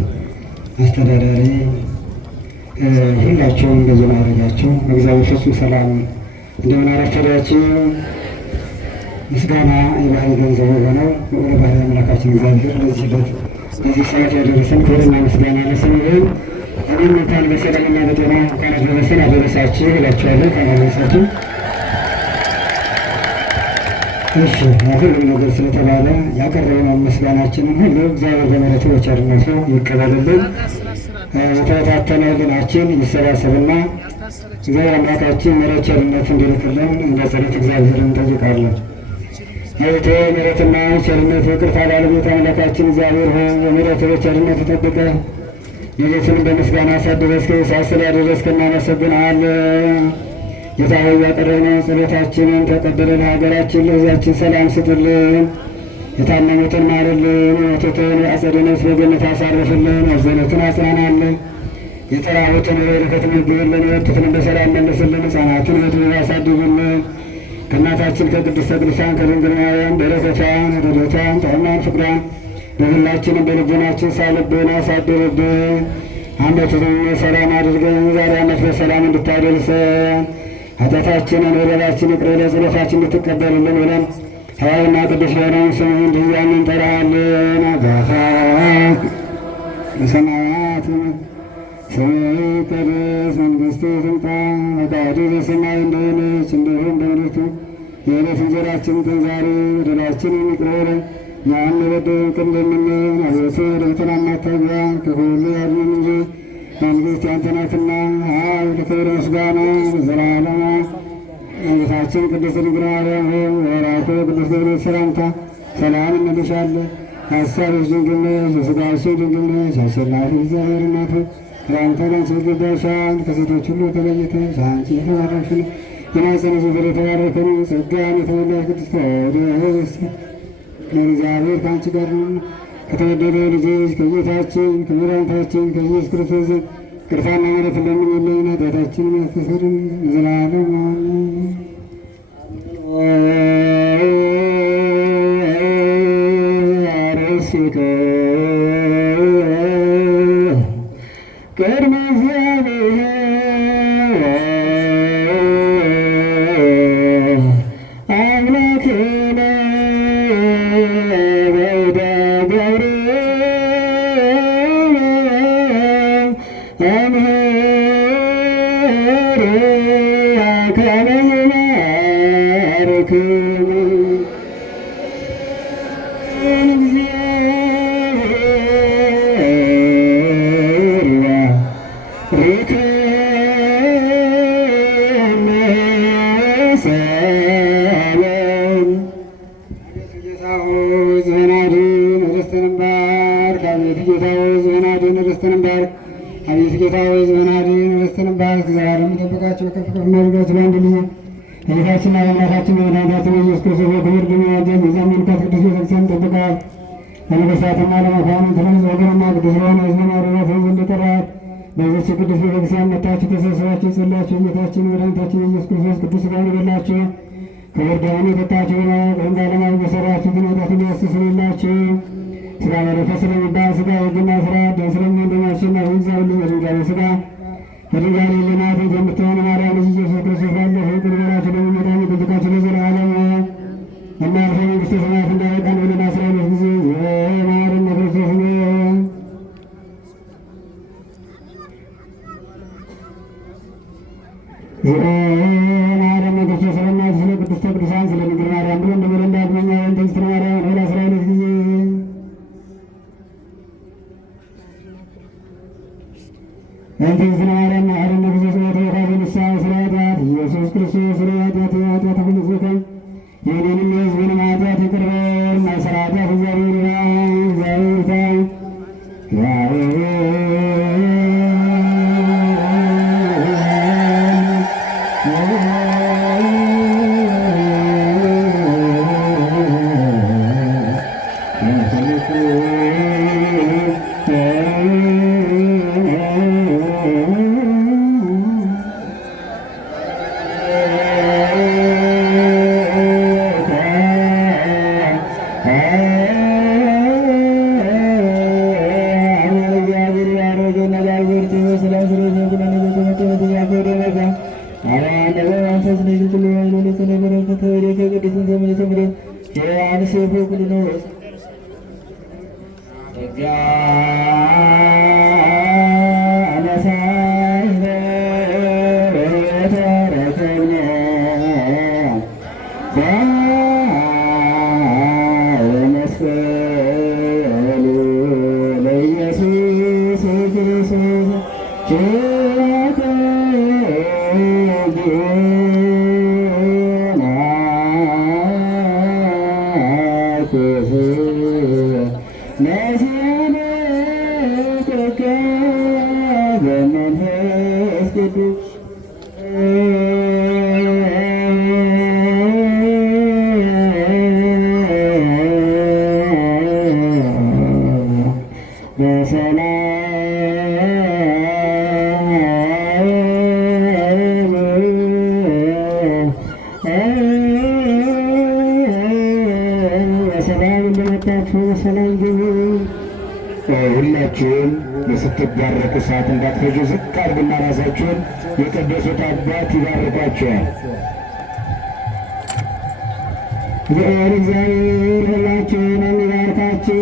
አስተዳዳሪ፣ ሁላቸውም በዚህ ማዕረጋቸው በእግዚአብሔር ፍጹም ሰላም እንደምን አረፈዳችሁ። ምስጋና የባህሪ ገንዘብ የሆነው በወደ ባህሪ አምላካችን እግዚአብሔር ለዚህ ሰዓት ያደረሰን ክብርና ምስጋና ለስሙ ይሁን። እኔም እንኳን በሰላምና በጤና እንኳን አደረሰን አደረሳችሁ እላችኋለሁ። ካደረሳችሁ እሺ፣ ሁሉም ነገር ስለተባለ ያቀረብነው ምስጋናችንን ሁሉ እግዚአብሔር በምሕረቱ በቸርነቱ ይቀበልልን። የተበታተነ ሕሊናችን ይሰባሰብና እግዚአብሔር አምላካችን ምሕረት ቸርነት እንዲልክልን እንደ ጸሎት እግዚአብሔርን እንጠይቃለን። አቤቱ ምሕረትና ቸርነት ይቅርታ ባለቤት አምላካችን እግዚአብሔር ሆይ በምሕረት በቸርነት ተጠብቀህ ሌሊቱንም በምስጋና አሳድረህ እስከ ሰዓት ስላደረስክ እናመሰግንሃለን። ጌታ ሆይ ያቀረብነው ጸሎታችንን ተቀበለን። ሀገራችን ለሕዝባችን ሰላም ስጥልን። የታመሙትን ማርልን። የሞቱትን በአጸደ ነፍስ በገነት አሳርፍልን። ያዘኑትን አጽናናልን። የተራቡትን በበረከት መግብልን። የወጡትንም በሰላም መልስልን። ሕፃናትን በጥበብ አሳድግልን። ከእናታችን ከቅድስተ ቅዱሳን ከድንግል ማርያም በረከቷን ረድኤቷን ጣዕሟን ፍቅሯን በሁላችንም በልቦናችን ሳልብን አሳድርብን። ዓመቱንም ሰላም አድርገን ዛሬ ዓመት በሰላም እንድታደርሰን ኃጢአታችንን በደላችን ይቅር በለን ጸሎታችን እንድትቀበልልን ብለን ሕያውና ቅዱስ የሆነውን ስምህን እንዲህ እያልን እንጠራሃለን። አባታችን በሰማያት ስምህ ይቀደስ፣ መንግሥትህ ትምጣ፣ ፈቃድህ በሰማይ እንደሆነች እንዲሁም በምድር ትሁን። የዕለት እንጀራችንን ስጠን ዛሬ፣ በደላችንን ይቅር በለን እኛም የበደሉንን ይቅር እንደምንል። አቤቱ ወደ ፈተና አታግባን፣ ክፉ ሁሉ አድነን እንጂ መንግሥት ያንተ ናትና፣ ኃይል፣ ክብር፣ ምስጋና ለዘላለሙ። እመቤታችን ቅድስት ድንግል ማርያም ሆይ በመልአኩ ቅዱስ ገብርኤል ሰላምታ ሰላም እንልሻለን። ሐሳብሽ ድንግል ነሽ፣ በሥጋሽም ድንግል ነሽ። አሸናፊ እግዚአብሔር እናት ሆይ ሰላምታ ላንቺ ይገባሻል። ከሴቶች ሁሉ ተለይተሽ አንቺ የተባረክሽ ነሽ፣ የማኅፀንሽ ፍሬ የተባረከ ነው። ጸጋን የተሞላሽ ቅድስት ሆይ እግዚአብሔር ከአንቺ ጋር ነውና ከተወደደው ልጅሽ ከጌታችን ከመድኃኒታችን ከኢየሱስ ክርስቶስ ይቅርታና ምሕረት እንደምንለይና ኃጢአታችንን ያስተሰርይልን ለዘላለሙ አሜን። አርሴከ ቅድመ ጌታችንና አምላካችን መድኃኒታችን ኢየሱስ ክርስቶስ በክብር ድንያጀን የዘመንካት ቅዱስ ቤተክርስቲያን ጠብቃት። ለነገሥታትና ለመኳንንት ወገንና ቅዱስ ለሆነ ሕዝብ ማደሪያ ትሆን ዘንድ ጠራት። በዚህች ቅዱስ ቤተክርስቲያን መጥታችሁ ተሰብስባችሁ ጸልያችሁ ጌታችን መድኃኒታችን ኢየሱስ ክርስቶስ ቅዱስ ሥጋውን የበላችሁ ክቡር ደሙን የጠጣችሁ በሕግ ዓለማዊ በሠራችሁትን ኃጢአትን ያስተሰርይላችሁ። ሥጋ መለኮት ስለሚባል ሥጋ ሕግና ሥርዓት ደም ስለሚሆን እንደሚያሸንፍ እግዚአብሔር በድንጋሌ ሥጋ በድንጋሌ ሕሊናት የምትሆን ማርያም ልጅ ኢየሱስ ክርስቶስ ባለፈ ይቅር በላችሁ ለሚመጣ ይጠብቃችሁ ለዘላለሙ። እናንተ መንግሥተ ሰማያት እንዳይቀን ብለን 12 ጊዜ የማርያም ክርስቶስ ማርያም ክርስቶስ ስለእናቱ ስለ ቅድስተ ቅዱሳን ስለ ድንግል ማርያም ብሎ እንደበለ እንዳግመኛ ተግስትረ ማርያም ሆላ 12 ጊዜ እንተግስትረ ማርያም ማህረነ ክርስቶስ ወተወካፌ ንስሐ ስለ ኃጢአት ኢየሱስ ክርስቶስ ስለ ኃጢአት ሁሉ ዘከም የእኔንም የሕዝብንም ኃጢአት ይቅር በል። ማይሠራ ኃጢአት እግዚአብሔር ይባል። ሁላችሁም ስትባረኩ ሰዓት እንዳትፈጁ ዝቅ አድርጉና ራሳችሁን የቀደሱት አባት ይባርኳቸዋል። እግዚአብሔር ሁላችሁን የሚባርካችሁ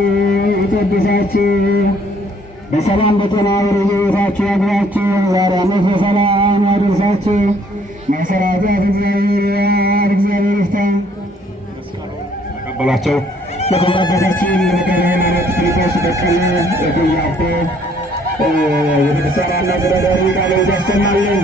ይቀድሳችሁ፣ በሰላም በጤና ወደ የቤታችሁ ያግባችሁ። ዛሬ ዓመት በሰላም ያደርሳችሁ። ማይሠራ ኃጢአት እግዚአብሔር ይፍታ። ተቀበሏቸው። ለክቡር አባታችን ለመጋቤ ሃይማኖት ፊልጶስ በቀለ ጉያቦ ቤተክርስቲያን ዋና አስተዳዳሪ ቃለ ሕይወት ያሰማልን።